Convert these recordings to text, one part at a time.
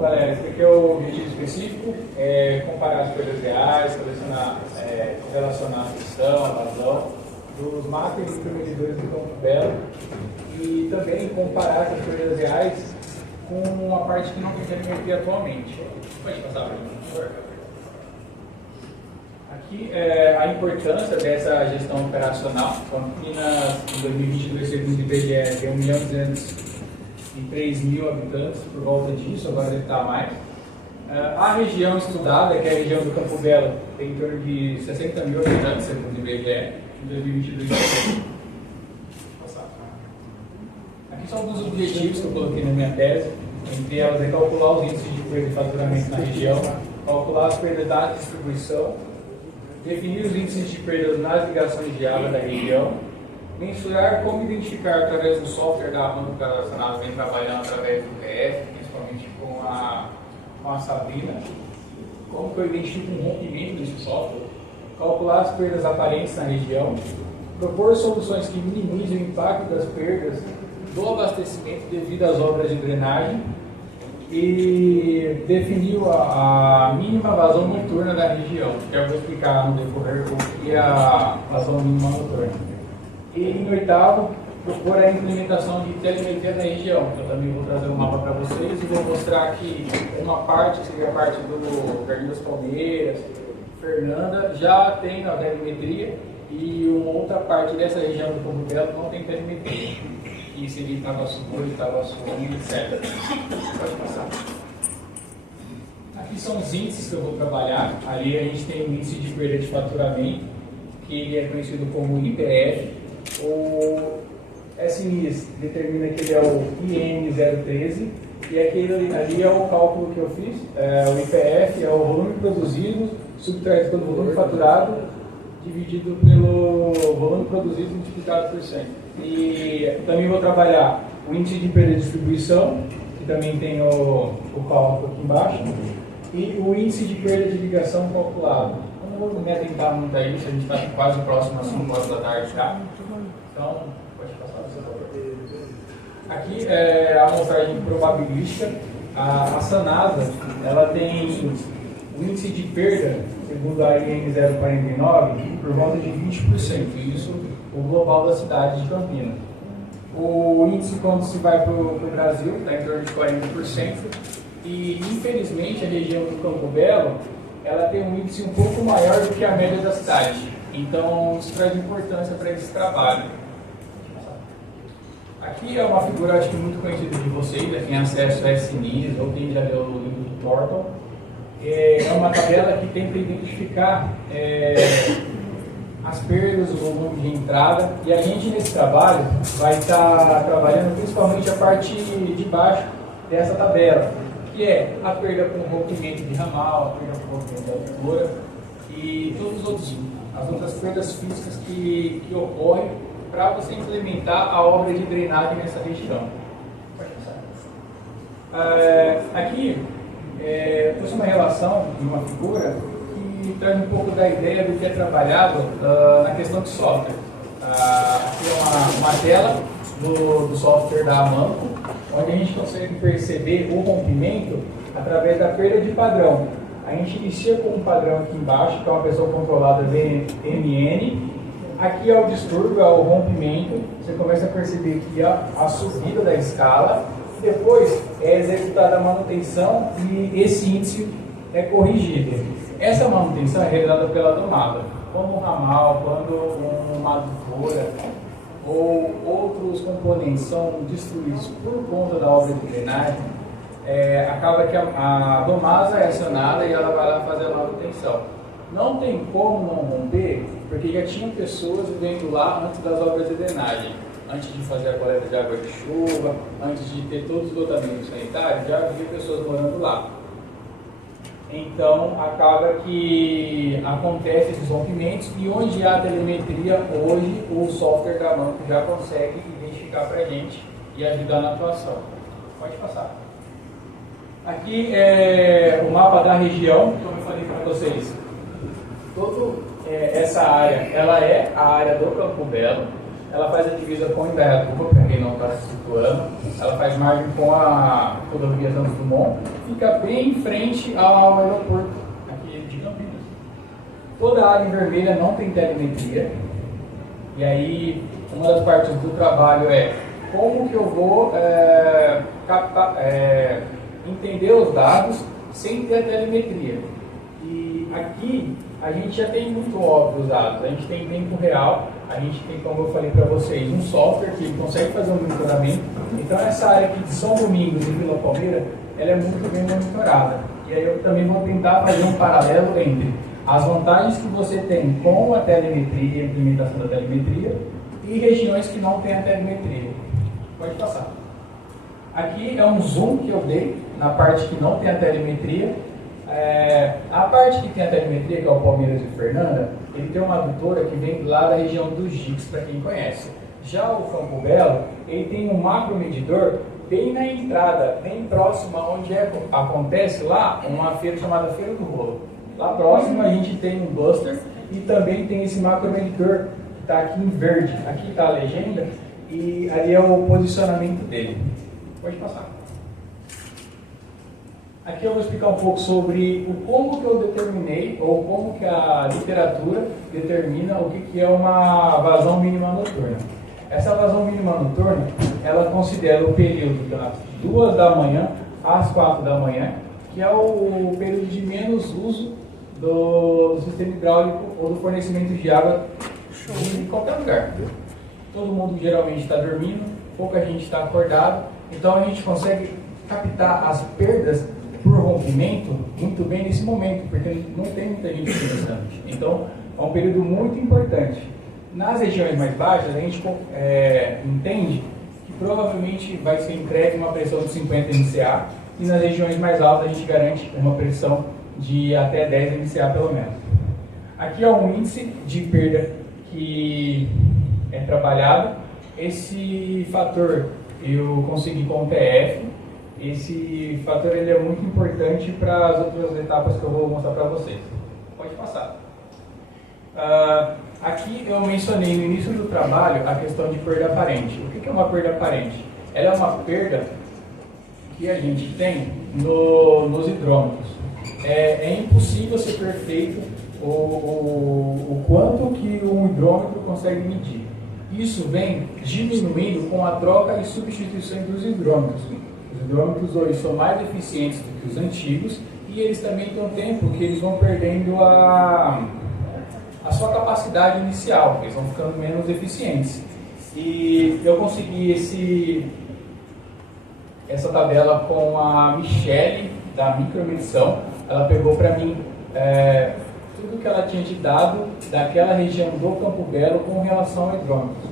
galera, esse aqui é o objetivo específico, comparar as perdas reais, relacionar a função, a vazão, dos macro e micromedidores do Campo Belo, e também comparar essas perdas reais com a parte que não tem telemetria atualmente. Pode passar para mim, por favor. Aqui é a importância dessa gestão operacional. Então, Campinas, em 2022, segundo o IBGE, tem 1.203.000 habitantes, por volta disso, agora deve estar mais. A região estudada, que é a região do Campo Belo, tem em torno de 60.000 habitantes, segundo o IBGE, em 2022. Aqui são alguns objetivos que eu coloquei na minha tese. Entre elas é calcular os índices de perda de faturamento na região, calcular as perdas da distribuição, definir os índices de perda nas ligações de água da região, mensurar como identificar através do software da AMAN que a Sanasa vem trabalhando através do PF, principalmente com a Sabrina, como que eu identifico um rompimento desse software, calcular as perdas aparentes na região, propor soluções que minimizem o impacto das perdas do abastecimento devido às obras de drenagem e definiu a mínima vazão noturna da região, que eu vou explicar no decorrer o que é a vazão mínima noturna. E em oitavo, propor a implementação de telemetria da região. Eu também vou trazer um mapa para vocês e vou mostrar que uma parte, seria a parte do Jardim das Palmeiras, Fernanda, já tem a telemetria e uma outra parte dessa região do Campo Belo não tem telemetria. Que seria Itaguaçu 2, Itaguaçu 1, etc. Pode passar. Aqui são os índices que eu vou trabalhar. Ali a gente tem o índice de perda de faturamento, que ele é conhecido como IPF. O SNIS determina que ele é o IN 013, e aquele ali é o cálculo que eu fiz. O IPF é o volume produzido, subtraído pelo volume faturado, dividido pelo volume produzido multiplicado por 100. E também vou trabalhar o índice de perda de distribuição, que também tem o cálculo aqui embaixo, e o índice de perda de ligação calculado. Eu não vou me atentar muito a isso, a gente está quase próximo às 5 horas da tarde já. Então, pode passar, por favor. Aqui é a amostragem probabilística. A Sanasa, ela tem o índice de perda, segundo a IN 049, por volta de 20%. Isso o global da cidade de Campinas. O índice, quando se vai para o Brasil, está em torno de 40%. E, infelizmente, a região do Campo Belo, ela tem um índice um pouco maior do que a média da cidade. Então, isso traz importância para esse trabalho. Aqui é uma figura, acho que muito conhecida de vocês, quem tem acesso a SNIS ou quem já leu o livro do Thornton. É uma tabela que tenta identificar as perdas, o volume de entrada, e a gente nesse trabalho vai estar trabalhando principalmente a parte de baixo dessa tabela, que é a perda com rompimento de ramal, a perda com rompimento da abertura e todas as outras perdas físicas que ocorrem para você implementar a obra de drenagem nessa região. Pode passar. Aqui trouxe uma relação de uma figura que traz um pouco da ideia do que é trabalhado na questão de software. Aqui é uma tela do software da Amanco, onde a gente consegue perceber o rompimento através da perda de padrão. A gente inicia com um padrão aqui embaixo, que é uma pressão controlada VMN. Aqui é o distúrbio, é o rompimento. Você começa a perceber que a subida da escala. Depois é executada a manutenção e esse índice é corrigido. Essa manutenção é realizada pela domada. Como um ramal, quando uma adutora ou outros componentes são destruídos por conta da obra de drenagem, acaba que a domasa é acionada e ela vai lá fazer a manutenção. Não tem como não romper, porque já tinham pessoas vivendo lá antes das obras de drenagem. Antes de fazer a coleta de água de chuva, antes de ter todos os lotamentos sanitários, já havia pessoas morando lá. Então, acaba que acontece esses rompimentos e onde há telemetria, hoje o software da Amanco já consegue identificar para a gente e ajudar na atuação. Pode passar. Aqui é o mapa da região, como eu falei para vocês. Toda essa área, ela é a área do Campo Belo. ela faz a divisa com Indaiatuba, para quem não está se situando, ela faz margem com a rodovia Santos Dumont, fica bem em frente ao aeroporto aqui de Campinas. Toda a área em vermelha não tem telemetria, e aí uma das partes do trabalho é como que eu vou entender os dados sem ter a telemetria. E aqui a gente já tem muito óbvio os dados, a gente tem em tempo real, a gente tem, como eu falei para vocês, um software que consegue fazer um monitoramento. Então essa área aqui de São Domingos e Vila Palmeira, ela é muito bem monitorada. E aí eu também vou tentar fazer um paralelo entre as vantagens que você tem com a telemetria, a implementação da telemetria, e regiões que não têm a telemetria. Pode passar. Aqui é um zoom que eu dei na parte que não tem a telemetria. A parte que tem a telemetria, que é o Palmeiras e Fernanda, ele tem uma adutora que vem lá da região do Jigs, para quem conhece. Já o Campo Belo, ele tem um macromedidor bem na entrada, bem próximo onde acontece lá uma feira chamada Feira do Rolo. Lá próximo a gente tem um Buster e também tem esse macromedidor que está aqui em verde. Aqui está a legenda e ali é o posicionamento dele. Pode passar. Aqui eu vou explicar um pouco sobre o como que eu determinei, ou como que a literatura determina o que é uma vazão mínima noturna. Essa vazão mínima noturna, ela considera o período das 2 da manhã às 4 da manhã, que é o período de menos uso do sistema hidráulico ou do fornecimento de água em qualquer lugar. Todo mundo geralmente está dormindo, pouca gente está acordado, então a gente consegue captar as perdas por rompimento muito bem nesse momento, porque não tem muita gente conversando. Então, é um período muito importante. Nas regiões mais baixas, a gente entende que provavelmente vai ser entregue uma pressão de 50 MCA, e nas regiões mais altas a gente garante uma pressão de até 10 MCA pelo menos. Aqui é um índice de perda que é trabalhado. Esse fator eu consegui com o TF. Esse fator ele é muito importante para as outras etapas que eu vou mostrar para vocês. Pode passar. Aqui eu mencionei no início do trabalho a questão de perda aparente. O que é uma perda aparente? Ela é uma perda que a gente tem nos hidrômetros. É impossível ser perfeito o quanto que um hidrômetro consegue medir. Isso vem diminuindo com a troca e substituição dos hidrômetros. Os hidrômetros hoje são mais eficientes do que os antigos e eles também têm um tempo que eles vão perdendo a sua capacidade inicial, eles vão ficando menos eficientes. E eu consegui essa tabela com a Michele da Micromedição. Ela pegou para mim tudo que ela tinha te dado daquela região do Campo Belo com relação ao hidrômetro.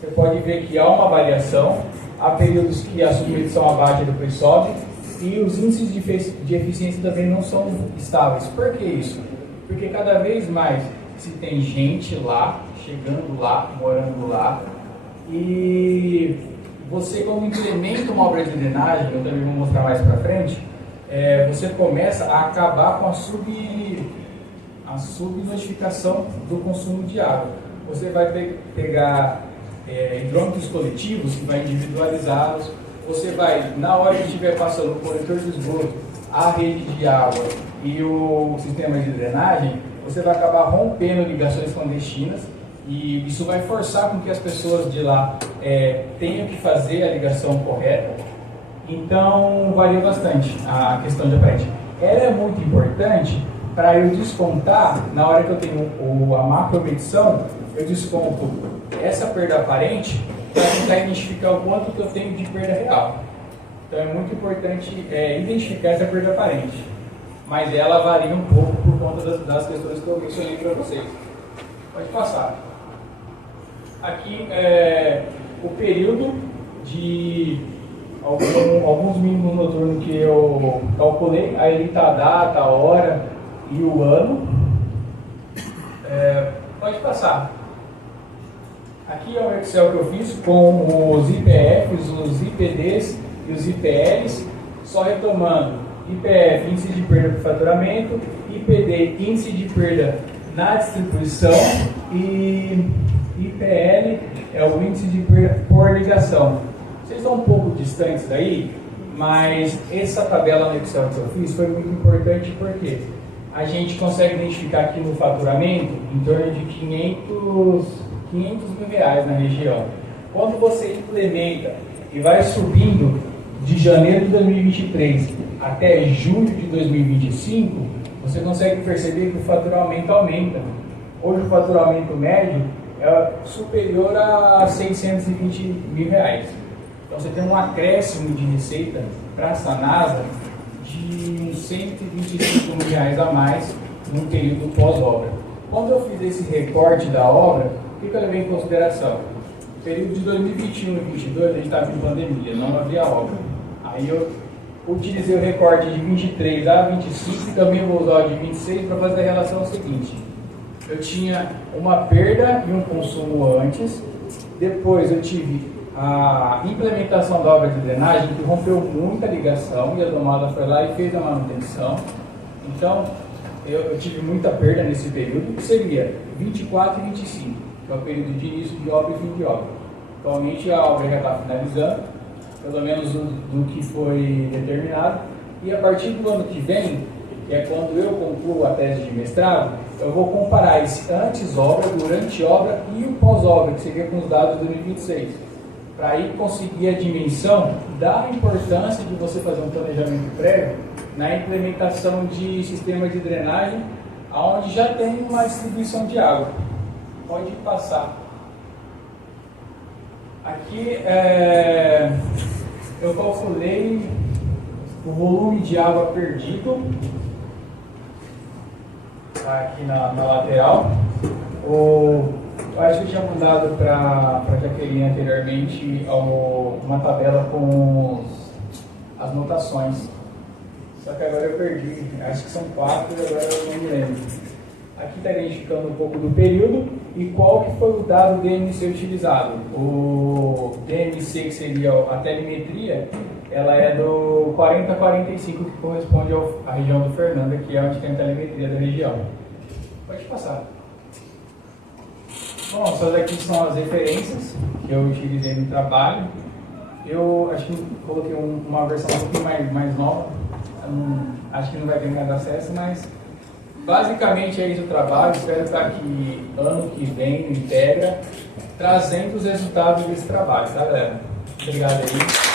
Você pode ver que há uma variação. Há períodos que a submedição abaixa e depois sobe, e os índices de eficiência também não são estáveis. Por que isso? Porque cada vez mais se tem gente lá, chegando lá, morando lá, e você, como implementa uma obra de drenagem, eu também vou mostrar mais para frente, você começa a acabar com a subnotificação do consumo de água. Você vai pegar hidrômetros coletivos que vai individualizá-los. Você vai, na hora que estiver passando o coletor de esgoto, a rede de água e o sistema de drenagem, você vai acabar rompendo ligações clandestinas e isso vai forçar com que as pessoas de lá tenham que fazer a ligação correta. Então, varia bastante a questão de aparente. Ela é muito importante para eu descontar, na hora que eu tenho a macromedição, eu desconto essa perda aparente para tentar identificar o quanto que eu tenho de perda real. Então é muito importante identificar essa perda aparente. Mas ela varia um pouco por conta das questões que eu mencionei para vocês. Pode passar. Aqui o período de alguns mínimos noturnos que eu calculei. Aí ele está a data, a hora e o ano. Pode passar. Aqui é o Excel que eu fiz com os IPFs, os IPDs e os IPLs, só retomando: IPF, índice de perda por faturamento; IPD, índice de perda na distribuição; e IPL é o índice de perda por ligação. Vocês estão um pouco distantes daí, mas essa tabela no Excel que eu fiz foi muito importante porque a gente consegue identificar aqui no faturamento em torno de 500 mil reais na região. Quando você implementa e vai subindo de janeiro de 2023 até julho de 2025, você consegue perceber que o faturamento aumenta. Hoje o faturamento médio é superior a 620 mil reais. Então você tem um acréscimo de receita para a Sanasa de 125 mil reais a mais no período pós-obra. Quando eu fiz esse recorte da obra, o que eu levei em consideração? No período de 2021 e 2022 a gente estava em pandemia, não havia obra. Aí eu utilizei o recorte de 23 a 25 e também vou usar o de 26 para fazer a relação seguinte. Eu tinha uma perda e um consumo antes, depois eu tive a implementação da obra de drenagem que rompeu muita ligação e a domada foi lá e fez a manutenção. Então eu tive muita perda nesse período, que seria 24 e 25, que é o período de início de obra e fim de obra. Atualmente a obra já está finalizando, pelo menos do que foi determinado, e a partir do ano que vem, que é quando eu concluo a tese de mestrado, eu vou comparar esse antes-obra, durante-obra e o pós-obra, que seria com os dados de 2026, para aí conseguir a dimensão da importância de você fazer um planejamento prévio na implementação de sistema de drenagem, onde já tem uma distribuição de água. Pode passar. Aqui eu calculei o volume de água perdido aqui na lateral. Eu acho que eu tinha mandado para a Jaqueline anteriormente uma tabela com as notações. Só que agora eu perdi. Acho que são 4 e agora eu não me lembro. Aqui está identificando um pouco do período e qual que foi o dado DMC utilizado. O DMC, que seria a telemetria, ela é do 40 a 45, que corresponde à região do Fernanda, que é onde tem a telemetria da região. Pode passar. Bom, essas aqui são as referências que eu utilizei no trabalho. Eu acho que coloquei uma versão um pouquinho mais nova. Acho que não vai ganhar acesso, mas basicamente é isso o trabalho. Espero estar aqui ano que vem no Integra, trazendo os resultados desse trabalho, tá, galera? Obrigado aí.